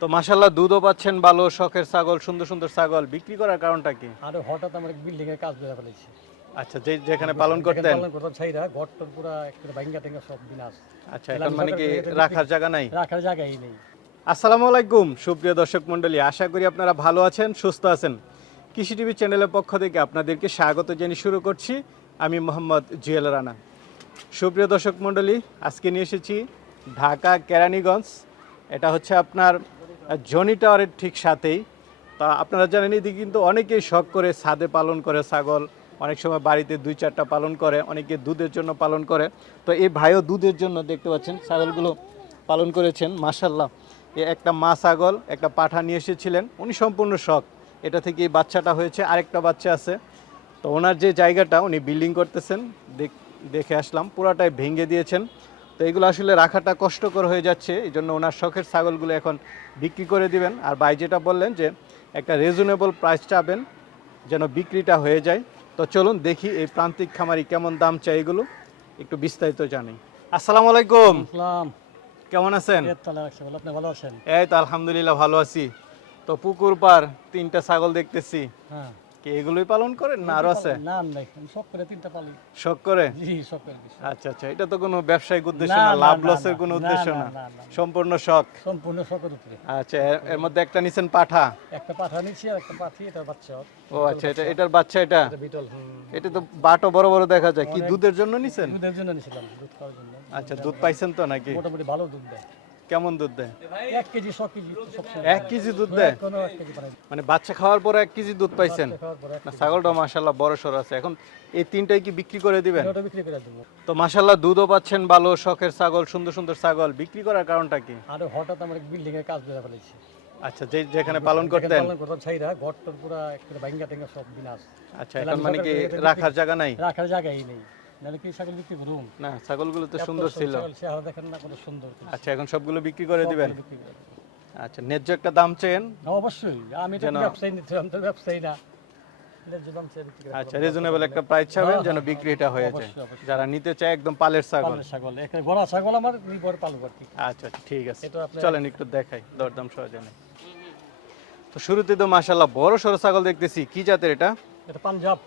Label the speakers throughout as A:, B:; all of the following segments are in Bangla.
A: তো মাসাল্লাহ দুধও পাচ্ছেন ভালো শখের ছাগল সুন্দর সুন্দর ছাগল। বিক্রি করার কারণটা কি?
B: আর হঠাৎ আমার বিল্ডিং এর কাজ বেড়ে ফেলেছি।
A: আচ্ছা যে যেখানে পালন করতেন?
B: পালন করতাম ছাইরা ঘরটর পুরা একটা ভাঙ্গা টেঙ্গা সব বিনাশ।
A: আচ্ছা এখন মানে কি রাখার জায়গা নাই?
B: রাখার জায়গাই নেই।
A: আসসালামু আলাইকুম সুপ্রিয় দর্শক মণ্ডলী আশা করি আপনারা ভালো আছেন সুস্থ আছেন। কৃষি টিভি চ্যানেলের পক্ষ থেকে আপনাদেরকে স্বাগত জানিয়ে শুরু করছি। আমি মোহাম্মদ জুয়েল রানা। সুপ্রিয় দর্শক মণ্ডলী আজকে নিয়ে এসেছি ঢাকা কেরানীগঞ্জ। এটা হচ্ছে আপনার জনি টাওয়ারের ঠিক সাথেই। তা আপনারা জানেন, এদিকে কিন্তু অনেকেই শখ করে ছাদে পালন করে ছাগল। অনেক সময় বাড়িতে দুই চারটা পালন করে, অনেকে দুধের জন্য পালন করে। তো এই ভাইও দুধের জন্য দেখতে পাচ্ছেন, ছাগলগুলো পালন করেছেন মাসাল্লাহ এ একটা মা ছাগল, একটা পাঠা নিয়ে এসেছিলেন, উনি সম্পূর্ণ শখ। এটা থেকে এই বাচ্চাটা হয়েছে, আরেকটা বাচ্চা আছে। তো ওনার যে জায়গাটা, উনি বিল্ডিং করতেছেন, দেখ- দেখে আসলাম, পুরাটাই ভেঙে দিয়েছেন। তো এগুলো আসলে রাখাটা কষ্টকর হয়ে যাচ্ছে এই জন্য ওনার শখের ছাগলগুলো এখন বিক্রি করে দিবেন। আর ভাই যেটা বললেন যে একটা রিজনেবল প্রাইস চাবেন যেন বিক্রিটা হয়ে যায়। তো চলুন দেখি এই প্রান্তিক খামারি কেমন দাম চাই এগুলো একটু বিস্তারিত জানি। আসসালামু আলাইকুম। কেমন আছেন?
B: ভালো আছেন?
A: এই তো আলহামদুলিল্লাহ ভালো আছি। তো পুকুর পার তিনটা ছাগল দেখতেছি।
B: হ্যাঁ।
A: কি এগুলোই পালন করেন? না আরও আছে?
B: না সব করে তিনটা পালি।
A: শখ করে?
B: জি সব করে
A: আচ্ছা আচ্ছা এটা তো কোনো ব্যবসায়িক উদ্দেশ্য
B: না,
A: লাভ লসের কোনো উদ্দেশ্য
B: না।
A: সম্পূর্ণ শখ?
B: সম্পূর্ণ শখের উপরে।
A: আচ্ছা এর- মধ্যে একটা নিছেন পাঠা?
B: একটা পাঠা নিচ্ছি আর একটা পাঠি এটা বাচ্চা।
A: ও আচ্ছা এটা এটার বাচ্চা এটা?
B: এটা বিটল
A: এটা তো বাটো বড় বড় দেখা যায়। কি দুধের জন্য নিছেন?
B: দুধের জন্য নিছিলাম দুধ খাওয়ার জন্য।
A: আচ্ছা দুধ পাইছেন তো নাকি?
B: মোটামুটি ভালো দুধ দেয়।
A: কেমন দুধ দেয়?
B: এক কেজি ছ কেজি
A: এক কেজি দুধ দেয়?
B: পাঠাই
A: মানে বাচ্চা খাওয়ার পরে এক কেজি দুধ পাইছেন? না ছাগলটা মাসাল্লাহ বড় সড় আছে। এখন এই তিনটাই কি বিক্রি করে দিবেন?
B: বিক্রি করে দেবো।
A: তো মাসাল্লাহ দুধও পাচ্ছেন ভালো শখের ছাগল সুন্দর সুন্দর ছাগল। বিক্রি করার কারণটা কি?
B: আর হঠাৎ আমার বিল্ডিং এর কাজ বেড়ে ফেলেছি।
A: আচ্ছা যে যেখানে পালন করতেন?
B: পালন করতাম ছাইরা ঘরটর পুরা একটা ভাঙ্গা টেঙ্গা সব বিনাশ।
A: আচ্ছা এখন মানে কি রাখার জায়গা নাই?
B: রাখার জায়গাই নেই। নাহলে কি ছাগল বিক্রি করুম?
A: না ছাগলগুলো তো সুন্দর ছিল।
B: চেহারা দেখেন না কত সুন্দর
A: আচ্ছা এখন সবগুলো বিক্রি করে দিবেন?
B: বিক্রি করে দেবো।
A: আচ্ছা ন্যায্য একটা দাম চেন
B: না, অবশ্যই। আমি তো ব্যবসায়ী নিতে আমি তো ব্যবসায়ী না। ন্যায্য দাম চেয়ে বিক্রি করে
A: আচ্ছা রিজনেবল একটা প্রাইস চাবেন যেন বিক্রিটা হয়ে যায়।
B: অবশ্যই, অবশ্যই।
A: যারা নিতে চায় একদম পালের ছাগল।
B: ছাগল একটা বড় ছাগল আমার দুই পালব আর কি
A: আচ্ছা ঠিক আছে। চলেন একটু দেখাই দরদাম সহজে তো শুরুতে তো মাশাল্লাহ বড় সড়ো ছাগল দেখতেছি। কি জাতের এটা?
B: এটা পাঞ্জাব।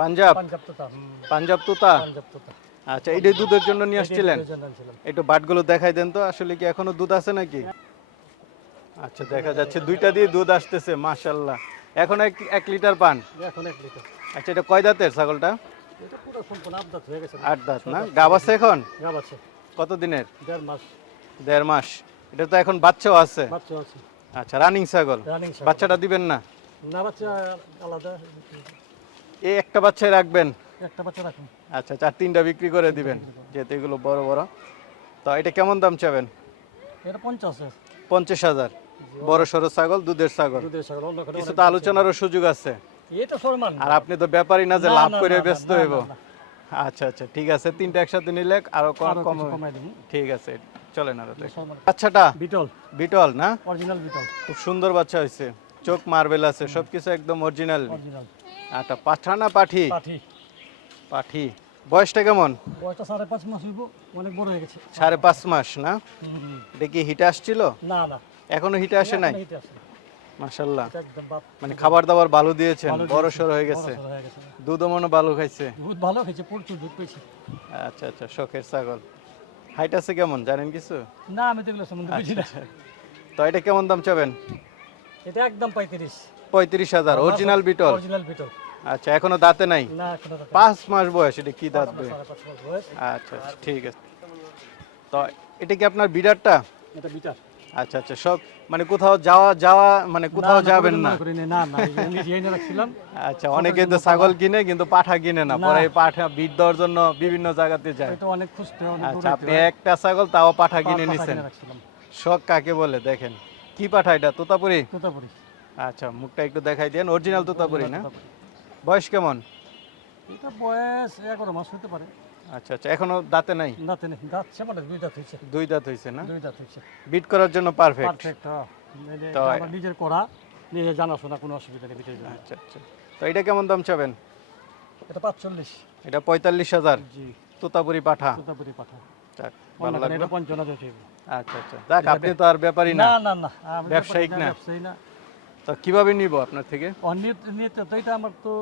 A: পাঞ্জাব?
B: পাঞ্জাব তোতা হুম,
A: পাঞ্জাব তুতা?
B: পাঞ্জাব তোতা।
A: আচ্ছা এইটাই দুধের জন্য নিয়ে আসছিলেন?
B: আনছিলাম।
A: একটু বাটগুলো দেখাই দেন তো আসলে কি এখনও দুধ আছে নাকি? আচ্ছা দেখা যাচ্ছে দুইটা দিয়ে দুধ আসতেছে মাশাল্লাহ এখন এক এক লিটার পান?
B: এখন এক লিটার।
A: আচ্ছা এটা কয় দাঁতের ছাগলটা?
B: এটা পুরো সম্পূর্ণ আপডাট হয়ে গেছে।
A: আট দাঁত না? গাব আছে এখন?
B: গাব আছে।
A: কত দিনের?
B: দেড় মাস।
A: দেড় মাস। এটা তো এখন বাচ্চাও আছে?
B: বাচ্চা আছে।
A: আচ্ছা রানিং ছাগল।
B: রানিং ছাগল।
A: বাচ্চাটা দিবেন না?
B: না বাচ্চা আলাদা।
A: এই একটা বাচ্চাই রাখবেন?
B: একটা বাচ্চা রাখুন।
A: আচ্ছা চার তিনটা বিক্রি করে দিবেন যেহেতু এগুলো বড় বড়। তো এটা কেমন দাম চাবেন?
B: এটা পঞ্চাশ
A: পঞ্চাশ হাজার। বড় সড়ো ছাগল দুধের ছাগল। কিছু তো আলোচনারও সুযোগ আছে। আর আপনি তো ব্যাপারই না যে লাভ করে ব্যস্ত হইব। আচ্ছা আচ্ছা ঠিক আছে তিনটা একসাথে নিলে আরও কম কম ঠিক আছে চলেন
B: আরও।
A: বাচ্চাটা?
B: বিটল।
A: বিটল না?
B: Original beetle.
A: খুব সুন্দর বাচ্চা হয়েছে চোখ মার্বেল আছে সবকিছু একদম অরিজিনাল।
B: অরিজিনাল।
A: আচ্ছা পাঠা না পাঠি?
B: পাঠি।
A: পাঠি। বয়সটা কেমন?
B: বয়সটা সাড়ে পাঁচ মাস হইব অনেক বড় হয়ে গেছে।
A: সাড়ে পাঁচ মাস না? এটা কি হিটে আসছিল?
B: না না।
A: এখনও হিটে আসে নাই?
B: বাপ
A: মানে খাবার দাবার ভালো দিয়েছেন বড় সড় হয়ে গেছে। দুধও মনে ভালো খাইছে।
B: দুধ ভালো খেয়েছে প্রচুর দুধ পেয়েছি
A: আচ্ছা আচ্ছা শখের ছাগল। হাইট আছে কেমন জানেন কিছু?
B: না আমি তো এগুলো সম্বন্ধে বুঝি না।
A: তো এটা কেমন দাম চাবেন?
B: এটা একদম পঁয়ত্রিশ।
A: পঁয়ত্রিশ হাজার অরিজিনাল বিটল।
B: Original beetle.
A: আচ্ছা এখনও দাঁতে নাই? পাঁচ মাস বয়স এটা কি দাঁত আচ্ছা আচ্ছা ঠিক আছে। তো এটা কি আপনার বিডারটা
B: এটা বিটার।
A: আচ্ছা আচ্ছা সব মানে কোথাও যাওয়া যাওয়া মানে কোথাও যাবেন না আচ্ছা অনেকে তো ছাগল কিনে কিন্তু পাঠা কিনে না পরে পাঠা বিট দেওয়ার জন্য বিভিন্ন জায়গাতে যায়।
B: অনেক
A: আচ্ছা আপনি একটা ছাগল তাও পাঠা কিনে নিছেন। শখ কাকে বলে দেখেন। কি পাঠা এটা? তোতাপুরি?
B: তোতাপুরি।
A: আচ্ছা মুখটা একটু দেখাই দেন। অরিজিনাল তোতাপুরি না? বয়স কেমন?
B: এটা বয়স এগারো মাস হতে পারে।
A: আচ্ছা আচ্ছা এখনও দাঁতে নাই?
B: দাঁতে নেই। দাঁত সেমাটা দুই দাঁত হয়েছে।
A: দুই দাঁত হয়েছে না?
B: দুই দাঁত হয়েছে।
A: বিট করার জন্য পারফেক্ট
B: পারফেক্ট হ্যাঁ।
A: তো-
B: এটা নিজের করা নিজে জানাশোনা কোনো অসুবিধা নেই বিটের
A: আচ্ছা আচ্ছা। তো এটা কেমন দাম চাবেন?
B: এটা পাঁচচল্লিশ।
A: এটা পঁয়তাল্লিশ হাজার?
B: জি।
A: তোতাপুরি পাঠা?
B: তোতাপুরি পাঠা।
A: যাক, ভালো লাগল।
B: পঞ্চান্ন
A: আচ্ছা আচ্ছা। যাক আপনি তো আর ব্যাপারই না।
B: না না না।
A: ব্যবসায়িক না?
B: ব্যবসায়ী না।
A: তো কীভাবে নিব আপনার থেকে?
B: নিতে তো এটা আমার তো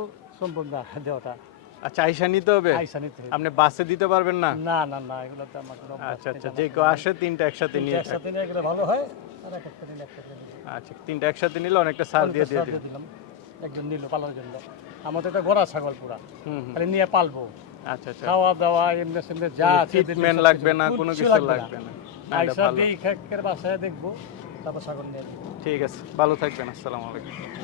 B: সম্ভব না দেওয়াটা।
A: আচ্ছা আইসা নিতে হবে?
B: আইসা নিতে
A: আপনি বাসে দিতে পারবেন না?
B: না না না এগুলো তো আমার
A: আচ্ছা আচ্ছা যে কেউ আসে তিনটা একসাথে নিয়ে
B: একসাথে নিয়ে গেলে ভালো হয় আর এক একটা নিলে
A: আচ্ছা তিনটা একসাথে নিলে অনেকটা ছাড় দিয়ে দিয়ে
B: দিলাম একজন নিল পালার জন্য। আমার তো গড়া ছাগল পুরা খালি নিয়ে পালবো।
A: আচ্ছা আচ্ছা।
B: খাওয়া দাওয়া এমনি সেমনি যা আছে
A: লাগবে না কোনো কিছু লাগবে না।
B: আইসা। দিয়ে খেকের বাসায় দেখব। তারপর সাগর নিয়ে
A: ঠিক আছে ভালো থাকবেন আসসালামু আলাইকুম।